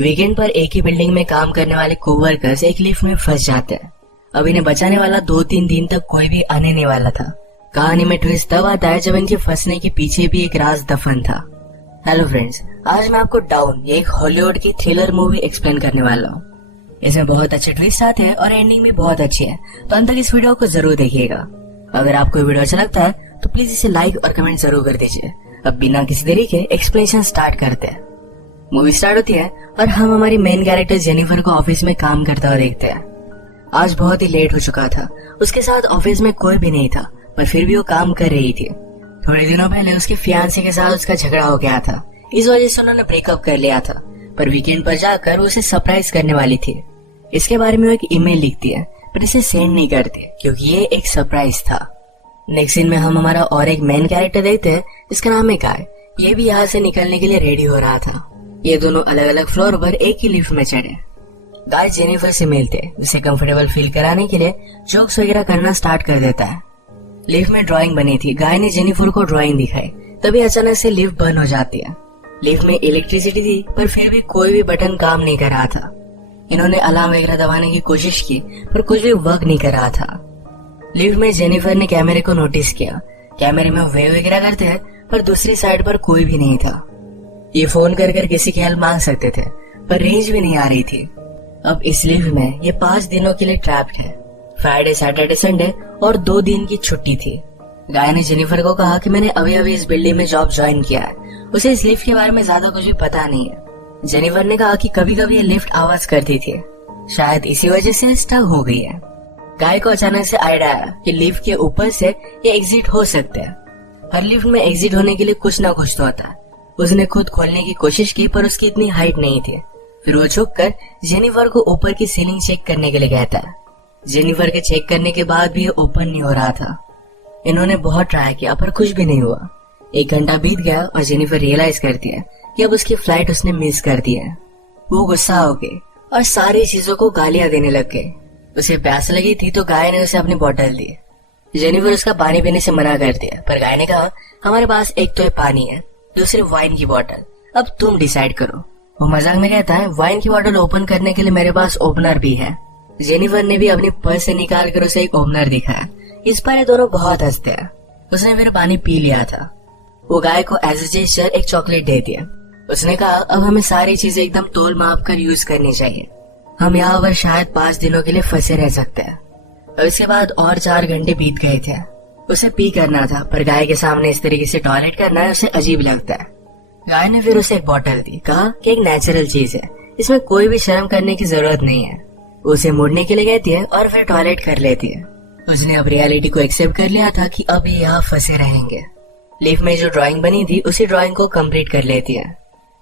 Weekend पर एक ही building में काम करने वाले कोवर्कर्स एक लिफ्ट में फंस जाते हैं। अब इन्हें बचाने वाला 2-3 दिन तक कोई भी आने नहीं वाला था। कहानी में ट्विस्ट तब आता है जब इनके फंसने के पीछे भी एक राज दफन था। हेलो फ्रेंड्स, आज मैं आपको डाउन ये एक हॉलीवुड की थ्रिलर मूवी एक्सप्लेन करने वाला हूँ। इसमें बहुत अच्छे ट्विस्ट आते हैं और एंडिंग भी बहुत अच्छी है, तो अंत तक इस वीडियो को जरूर देखिएगा। अगर आपको ये वीडियो अच्छा लगता है तो प्लीज इसे लाइक और कमेंट जरूर कर दीजिए। अब बिना किसी देरी के एक्सप्लेनेशन स्टार्ट करते हैं। मूवी स्टार्ट होती है और हम हमारी मेन कैरेक्टर जेनिफर को ऑफिस में काम करता हुआ देखते हैं। आज बहुत ही लेट हो चुका था, उसके साथ ऑफिस में कोई भी नहीं था, पर फिर भी वो काम कर रही थी। थोड़े दिनों पहले उसके फियांसे के साथ उसका झगड़ा हो गया था, इस वजह से उन्होंने ब्रेकअप कर लिया था। पर वीकेंड पर जाकर वो उसे सरप्राइज करने वाली थी। इसके बारे में वो एक ईमेल लिखती है, पर इसे सेंड नहीं करती क्योंकि ये एक सरप्राइज था। नेक्स्ट सीन में हम हमारा और एक मेन कैरेक्टर देखते हैं, इसका नाम है गाय। ये भी यहाँ से निकलने के लिए रेडी हो रहा था। ये दोनों अलग अलग फ्लोर पर एक ही लिफ्ट में चढ़े। गाय जेनिफर से मिलते उसे कंफर्टेबल फील कराने के लिए जोक्स वगैरह करना स्टार्ट कर देता है। लिफ्ट में ड्राइंग बनी थी, गाय ने जेनिफर को ड्राइंग दिखाई, तभी अचानक से लिफ्ट बंद हो जाती है। लिफ्ट में इलेक्ट्रिसिटी थी, पर फिर भी कोई भी बटन काम नहीं कर रहा था। इन्होंने अलार्म वगैरह दबाने की कोशिश की, पर कुछ भी वर्क नहीं कर रहा था। लिफ्ट में जेनिफर ने कैमरे को नोटिस किया। कैमरे में वेव वगैरह करते हैं, पर दूसरी साइड पर कोई भी नहीं था। ये फोन कर किसी की हेल्प मांग सकते थे, पर रेंज भी नहीं आ रही थी। अब इस लिफ्ट में ये 5 दिनों के लिए ट्रैप्ड है। फ्राइडे, सैटरडे, संडे और 2 दिन की छुट्टी थी। गाय ने जेनिफर को कहा कि मैंने अभी अभी इस बिल्डिंग में जॉब ज्वाइन किया है, उसे इस लिफ्ट के बारे में ज्यादा कुछ भी पता नहीं है। जेनिफर ने कहा कि कभी कभी ये लिफ्ट आवाज करती थी, शायद इसी वजह से स्टक हो गई है। गाय को अचानक से आइडिया आया कि लिफ्ट के ऊपर से ये एग्जिट हो सकते हैं। हर लिफ्ट में एग्जिट होने के लिए कुछ ना कुछ तो होता है। उसने खुद खोलने की कोशिश की, पर उसकी इतनी हाइट नहीं थी। फिर वो झुककर जेनिफर को ऊपर की सीलिंग चेक करने के लिए कहता है। जेनिफर के चेक करने के बाद भी ये ओपन नहीं हो रहा था। इन्होंने बहुत ट्राई किया, पर कुछ भी नहीं हुआ। 1 घंटा बीत गया और जेनिफर रियलाइज करती है कि अब उसकी फ्लाइट उसने मिस कर दी है। वो गुस्सा हो गई और सारी चीजों को गालियां देने लग गई। उसे प्यास लगी थी तो गाय ने उसे अपनी बोतल दी। जेनिफर उसका पानी पीने से मना कर दिया, पर गाय ने कहा हमारे पास एक तो पानी है, दूसरी वाइन की बोतल, अब तुम डिसाइड करो। वो मजाक में कहता है वाइन की बोतल ओपन करने के लिए मेरे पास ओपनर भी है। जेनिफर ने भी अपनी पर्स से निकाल कर उसे एक ओपनर दिखाया। इस पर ये दोनों बहुत हंसते हैं। उसने फिर पानी पी लिया था। वो गाय को एज ए जेस्चर एक चॉकलेट दे दिया। उसने कहा अब हमें सारी चीजें एकदम तोल माप कर यूज करनी चाहिए। हम यहाँ पर शायद 5 दिनों के लिए फंसे रह सकते हैं। और इसके बाद और 4 घंटे बीत गए थे। उसे पी करना था, पर गाय के सामने इस तरीके से टॉयलेट करना है उसे अजीब लगता है। गाय ने फिर उसे एक बोतल दी, कहा कि एक नेचुरल चीज है, इसमें कोई भी शर्म करने की जरूरत नहीं है। उसे मुड़ने के लिए कहती है और फिर टॉयलेट कर लेती है। उसने अब रियलिटी को एक्सेप्ट कर लिया था कि अब ये यहाँ फंसे रहेंगे। लिफ्ट में जो ड्राइंग बनी थी उसी ड्राइंग को कंप्लीट कर लेती है।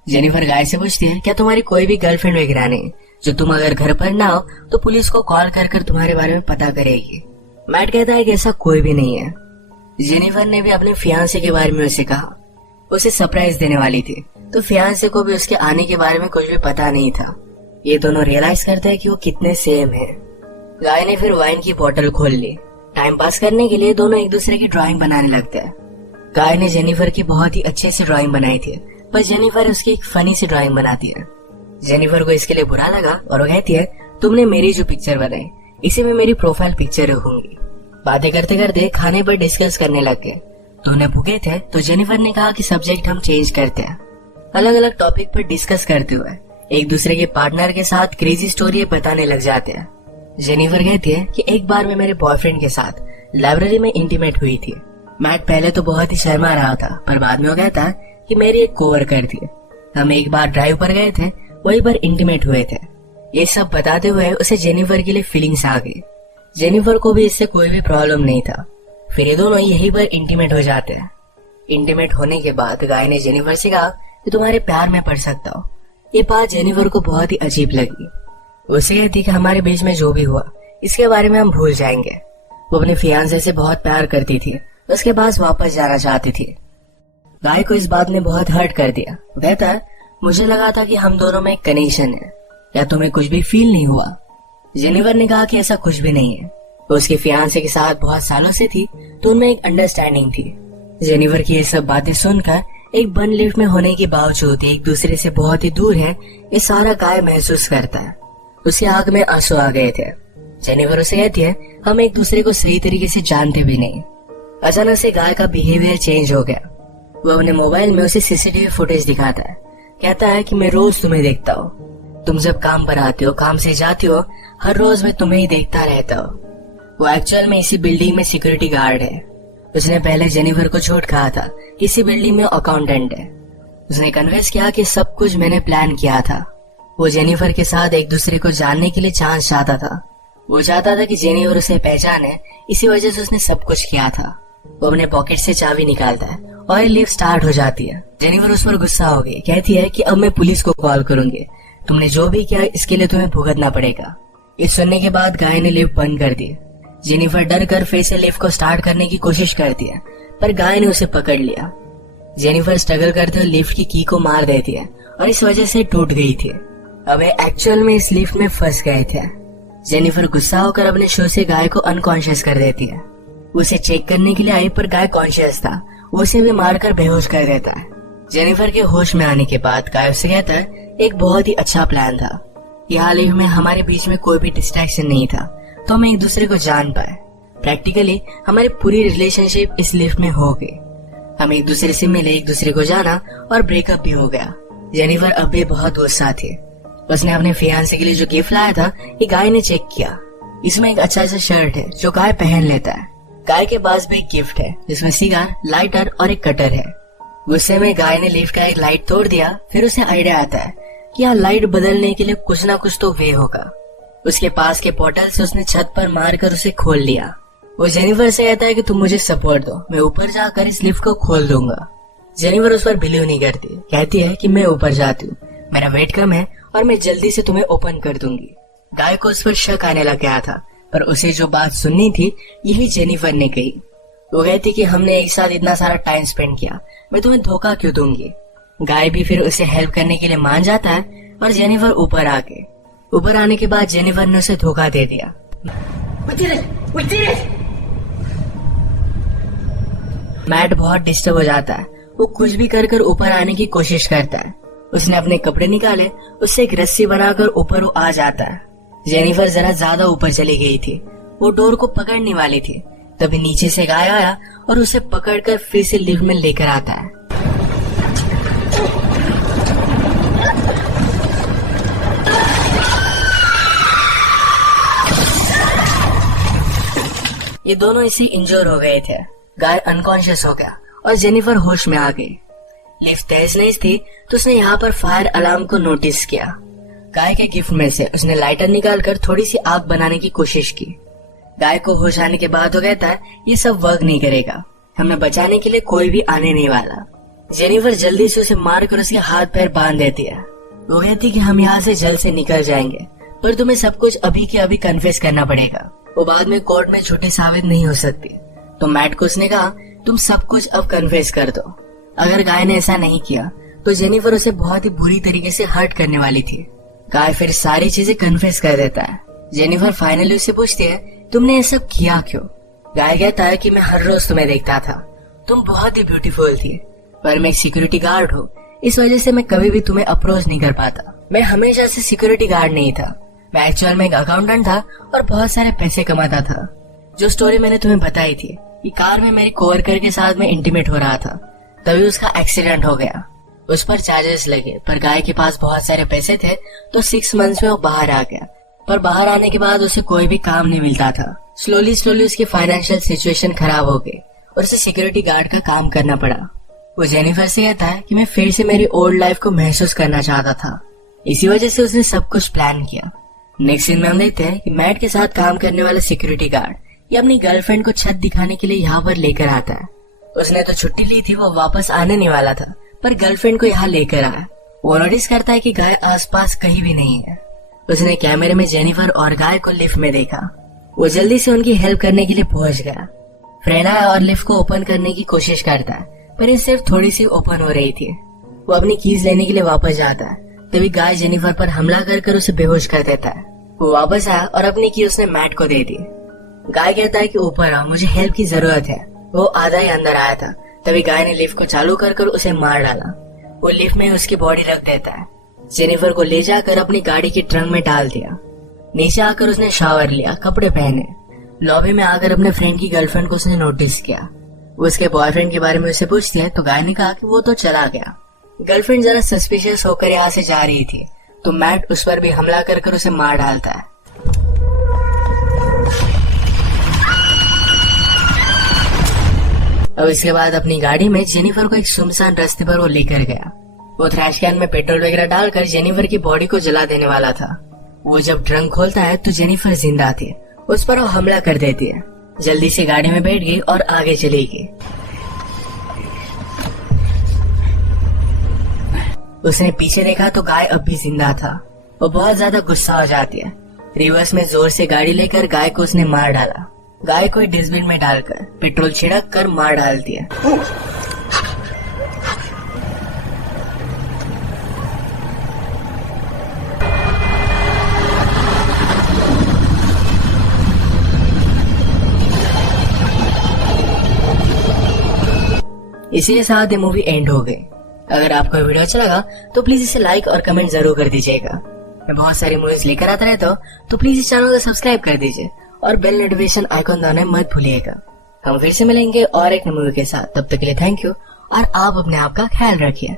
जेनिफर गाय से पूछती है क्या तुम्हारी कोई भी गर्लफ्रेंड वगैरह नहीं, जो तुम अगर घर पर ना हो तो पुलिस को कॉल कर तुम्हारे बारे में पता करेगी। मैट कहता है कि ऐसा कोई भी नहीं है। जेनिफर ने भी अपने फियांसे के बारे में उसे कहा। उसे सरप्राइज देने वाली थी, तो फियांसे को भी उसके आने के बारे में कुछ भी पता नहीं था। ये दोनों रियलाइज करते हैं कि वो कितने सेम हैं। गाय ने फिर वाइन की बोतल खोल ली। टाइम पास करने के लिए दोनों एक दूसरे की ड्राइंग बनाने लगते हैं। गाय ने जेनिफर की बहुत ही अच्छे से ड्राइंग बनाई थी, पर जेनिफर उसकी एक फनी सी ड्राइंग बनाती है। जेनिफर को इसके लिए बुरा लगा और वो कहती है तुमने मेरी जो पिक्चर बनाई इसी में मेरी प्रोफाइल पिक्चर रखूंगी। बातें करते करते खाने पर डिस्कस करने लग गए। दोनों भूखे थे तो जेनिफर ने कहा कि सब्जेक्ट हम चेंज करते हैं। अलग अलग टॉपिक पर डिस्कस करते हुए एक दूसरे के पार्टनर के साथ क्रेजी स्टोरी बताने लग जाते हैं। जेनिफर कहती है कि एक बार मैं मेरे बॉयफ्रेंड के साथ लाइब्रेरी में इंटीमेट हुई थी। मैट पहले तो बहुत ही शर्मा रहा था, पर बाद में वो कहता कि मेरी एक कोवर्कर थी। हम एक बार ड्राइव पर गए थे, वहीं पर इंटीमेट हुए थे। ये सब बताते हुए उसे जेनिफर के लिए फीलिंग्स आ गई। जेनिफर को भी इससे कोई भी प्रॉब्लम नहीं था। फिर ये दोनों यहीं पर इंटीमेट हो जाते हैं। इंटीमेट होने के बाद गाय ने जेनिफर से कहा कि तुम्हारे प्यार में पड़ सकता हो। ये बात जेनिफर को बहुत ही अजीब लगी। उसे कहती कि हमारे बीच में जो भी हुआ इसके बारे में हम भूल जाएंगे। वो अपने फियांसे से बहुत प्यार करती थी, उसके पास वापस जाना चाहती थी। गाय को इस बात ने बहुत हर्ट कर दिया। कहता है मुझे लगा था कि हम दोनों में एक कनेक्शन है, या तुम्हें कुछ भी फील नहीं हुआ? जेनिफर ने कहा कि ऐसा कुछ भी नहीं है। वो उसके फियांसे के साथ बहुत सालों से थी, तो उनमें एक अंडरस्टैंडिंग थी। जेनिफर की ये सब बातें सुनकर एक बंद लिफ्ट में होने के बावजूद एक दूसरे से बहुत ही दूर है, ये सारा गाय महसूस करता है। उसकी आंख में आंसू आ गए थे। जेनिफर उसे कहती है, हम एक दूसरे को सही तरीके से जानते भी नहीं। अचानक से गाय का बिहेवियर चेंज हो गया। वो अपने मोबाइल में उसे सीसीटीवी फुटेज दिखाता है। कहता है कि मैं रोज तुम्हें देखता हूँ, तुम जब काम पर आते हो, काम से जाती हो, हर रोज मैं तुम्हें ही देखता रहता हूँ। वो एक्चुअल में इसी बिल्डिंग में सिक्योरिटी गार्ड है। उसने पहले जेनिफर को झूठ कहा था, इसी बिल्डिंग में अकाउंटेंट है। उसने कन्विंस किया कि सब कुछ मैंने प्लान किया था। वो जेनिफर के साथ एक दूसरे को जानने के लिए चांस चाहता था। वो चाहता था कि जेनिफर उसे पहचाने, इसी वजह से उसने सब कुछ किया था। वो अपने पॉकेट से चाबी निकालता है और लिफ्ट स्टार्ट हो जाती है। जेनिफर उस पर गुस्सा हो गई, कहती है कि अब मैं पुलिस को कॉल करूंगी, तुमने जो भी किया इसके लिए तुम्हें भुगतना पड़ेगा। ये सुनने के बाद गाय ने लिफ्ट बंद कर दी। जेनिफर डर कर फिर से लिफ्ट को स्टार्ट करने की कोशिश करती है, पर गाय ने उसे पकड़ लिया। जेनिफर स्ट्रगल करते हुए लिफ्ट की की को मार देती है और इस वजह से टूट गई थी। अब एक्चुअल में इस लिफ्ट में फंस गए थे। जेनिफर गुस्सा होकर अपने शो से गाय को अनकॉन्शियस कर देती है। उसे चेक करने के लिए आई, पर गाय कॉन्शियस था। वो उसे भी मारकर बेहोश कर देता है। जेनिफर के होश में आने के बाद गाय उसे कहता है, एक बहुत ही अच्छा प्लान था। यहाँ लिफ्ट में हमारे बीच में कोई भी डिस्ट्रैक्शन नहीं था, तो हम एक दूसरे को जान पाए। प्रैक्टिकली हमारी पूरी रिलेशनशिप इस लिफ्ट में हो गई। हम एक दूसरे से मिले, एक दूसरे को जाना और ब्रेकअप भी हो गया। जेनिफर अब भी बहुत गुस्सा थी। उसने अपने फियांसे के लिए जो गिफ्ट लाया था, ये गाय ने चेक किया। इसमें एक अच्छा सा शर्ट है जो गाय पहन लेता है। गाय के पास भी एक गिफ्ट है जिसमें सिगार, लाइटर और एक कटर है। गुस्से में गाय ने लिफ्ट का एक लाइट तोड़ दिया। फिर उसे आइडिया आता है कि यहाँ लाइट बदलने के लिए कुछ ना कुछ तो वे होगा। उसके पास के पोर्टल से उसने छत पर मारकर उसे खोल लिया। वो जेनिफर से कहता है कि तुम मुझे सपोर्ट दो, मैं ऊपर जाकर इस लिफ्ट को खोल दूंगा। जेनिफर उस पर बिलीव नहीं करती, कहती है कि मैं ऊपर जाती हूँ, मेरा वेट कम है और मैं जल्दी से तुम्हें ओपन कर दूंगी। गाय को उस पर शक आने लग गया था, पर उसे जो बात सुननी थी यही जेनिफर ने कही। वो कहती कि हमने एक साथ इतना सारा टाइम स्पेंड किया, मैं तुम्हें धोखा क्यों दूंगी। गाय भी फिर उसे हेल्प करने के लिए मान जाता है और जेनिफर ऊपर आने के बाद जेनिफर ने उसे धोखा दे दिया। मैट बहुत डिस्टर्ब हो जाता है। वो कुछ भी कर ऊपर आने की कोशिश करता है। उसने अपने कपड़े निकाले, उससे एक रस्सी बनाकर ऊपर वो आ जाता है। जेनिफर जरा ज्यादा ऊपर चली गई थी, वो डोर को पकड़ने वाली थी। तभी नीचे से गाय आया और उसे पकड़कर फिर से लिफ्ट में लेकर आता है। ये दोनों इसी इंजोर हो गए थे। गाय अनकॉन्शियस हो गया और जेनिफर होश में आ गई। लिफ्ट तेज नहीं थी तो उसने यहाँ पर फायर अलार्म को नोटिस किया। गाय के गिफ्ट में से उसने लाइटर निकालकर थोड़ी सी आग बनाने की कोशिश की। गाय को होश आने के बाद वो कहता है, ये सब वर्क नहीं करेगा, हमें बचाने के लिए कोई भी आने नहीं वाला। जेनिफर जल्दी से उसे मारकर उसके हाथ पैर बांध देती है। वो कहती कि हम यहाँ से जल्द से निकल जाएंगे, पर तुम्हें सब कुछ अभी के अभी कन्फेस करना पड़ेगा। वो बाद में कोर्ट में झूठी साबित नहीं हो सकती। तो मैट को उसने कहा, तुम सब कुछ अब कन्फेस कर दो। अगर गाय ने ऐसा नहीं किया तो जेनिफर उसे बहुत ही बुरी तरीके से हर्ट करने वाली थी। गाय फिर सारी चीजें कन्फेस कर देता है। जेनिफर फाइनली उससे पूछती है, तुमने ये सब किया क्यों? गाय कहता है कि मैं हर रोज तुम्हें देखता था, तुम बहुत ही ब्यूटीफुल थी, पर मैं एक सिक्योरिटी गार्ड हूँ, इस वजह से मैं कभी भी तुम्हें अप्रोच नहीं कर पाता। मैं हमेशा से सिक्योरिटी गार्ड नहीं था, मैं एक्चुअल में एक अकाउंटेंट था और बहुत सारे पैसे कमाता था। जो स्टोरी मैंने तुम्हें बताई थी, ये कार में मेरे कोवर्कर के साथ में इंटीमेट हो रहा था, तभी उसका एक्सीडेंट हो गया। उस पर चार्जेस लगे, पर गाय के पास बहुत सारे पैसे थे तो 6 मंथ्स में वो बाहर आ गया। पर बाहर आने के बाद उसे कोई भी काम नहीं मिलता था। स्लोली उसकी फाइनेंशियल सिचुएशन खराब हो गई और उसे सिक्योरिटी गार्ड का काम करना पड़ा। वो जेनिफर से कहता है कि मैं फिर से मेरी ओल्ड लाइफ को महसूस करना चाहता था, इसी वजह से उसने सब कुछ प्लान किया। नेक्स्ट सीन में हम देखते हैं कि मैट के साथ काम करने वाला सिक्योरिटी गार्ड ये अपनी गर्लफ्रेंड को छत दिखाने के लिए यहाँ पर लेकर आता है। उसने तो छुट्टी ली थी, वो वापस आने नहीं वाला था, पर गर्लफ्रेंड को यहाँ लेकर आया। वो नोटिस करता है कि गाय आसपास कहीं भी नहीं है। उसने कैमरे में जेनिफर और गाय को लिफ्ट में देखा। वो जल्दी से उनकी हेल्प करने के लिए पहुंच गया। फ्रेंड आया और लिफ्ट को ओपन करने की कोशिश करता है, पर ये सिर्फ थोड़ी सी ओपन हो रही थी। वो अपनी कीज लेने के लिए वापस जाता है, तभी गाय जेनिफर पर हमला कर उसे बेहोश कर देता है। वो वापस आया और अपनी की उसने मैट को दे दी। गाय कहता है कि ऊपर आओ, मुझे हेल्प की जरूरत है। वो आधा ही अंदर आया था तभी गाय ने लिफ्ट को चालू कर उसे मार डाला। वो लिफ्ट में उसकी बॉडी रख देता है। जेनिफर को ले जाकर अपनी गाड़ी के ट्रंक में डाल दिया। नीचे आकर उसने शावर लिया, कपड़े पहने। लॉबी में आकर अपने फ्रेंड की गर्लफ्रेंड को उसने नोटिस किया। वो उसके बॉयफ्रेंड के बारे में उसे पूछती है तो गाय ने कहा कि वो तो चला गया। गर्लफ्रेंड जरा सस्पिशियस होकर यहाँ से जा रही थी तो मैट उस पर भी हमला कर उसे मार डालता है। अब इसके बाद अपनी गाड़ी में जेनिफर को एक सुनसान रास्ते पर वो लेकर गया। वो ट्रैश कैन में पेट्रोल वगैरह डालकर जेनिफर की बॉडी को जला देने वाला था। वो जब ट्रंक खोलता है तो जेनिफर जिंदा थी। उस पर वो हमला कर देती है। जल्दी से गाड़ी में बैठ गई और आगे चली गई। उसने पीछे देखा तो गाय अब भी जिंदा था। वो बहुत ज्यादा गुस्सा हो जाती है। रिवर्स में जोर से गाड़ी लेकर गाय को उसने मार डाला। गाय को डस्टबिन में डालकर पेट्रोल छिड़क कर मार डालती है। इसी के साथ ये मूवी एंड हो गई। अगर आपको वीडियो अच्छा लगा तो प्लीज इसे लाइक और कमेंट जरूर कर दीजिएगा। मैं बहुत सारी मूवीज लेकर आता रहता हूँ तो प्लीज इस चैनल को सब्सक्राइब कर दीजिए और बेल नोटिफिकेशन आइकॉन दबाना मत भूलिएगा। हम फिर से मिलेंगे और एक मूवी के साथ। तब तक के लिए थैंक यू और आप अपने आप का ख्याल रखिए।